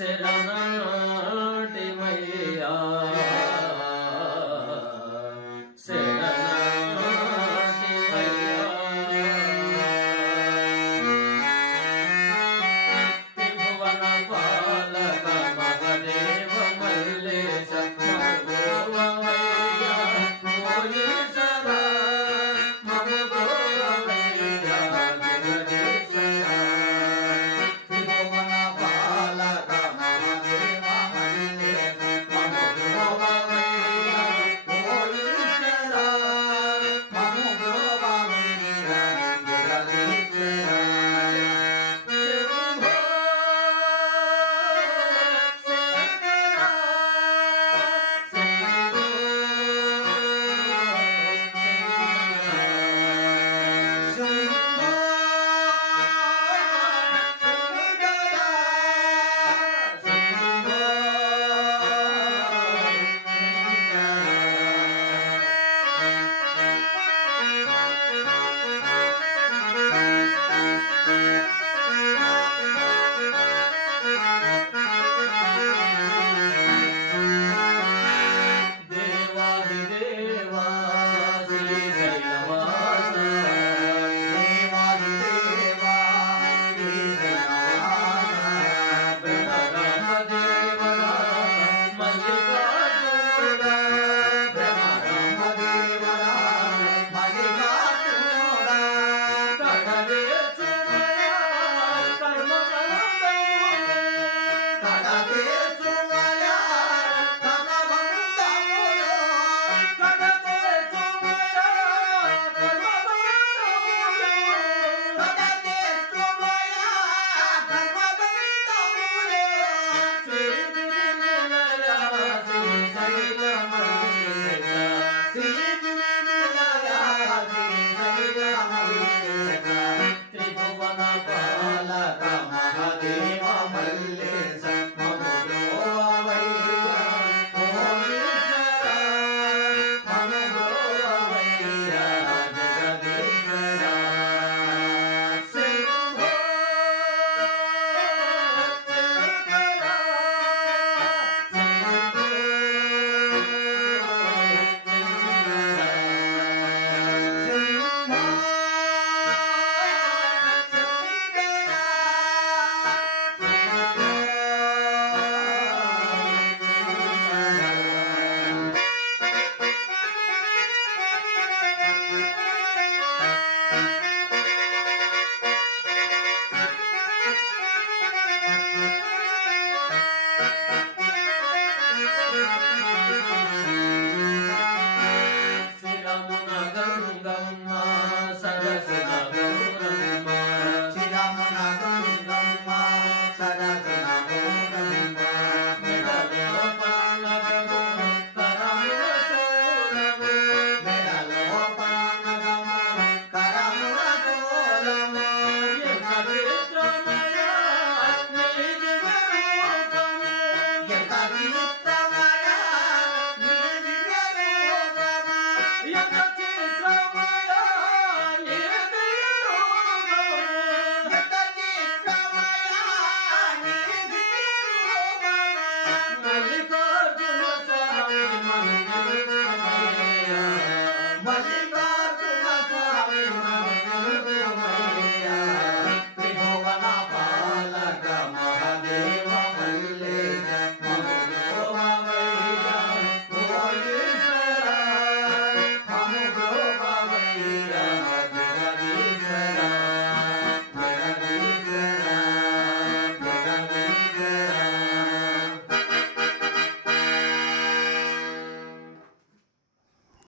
Serana Bye. Yeah.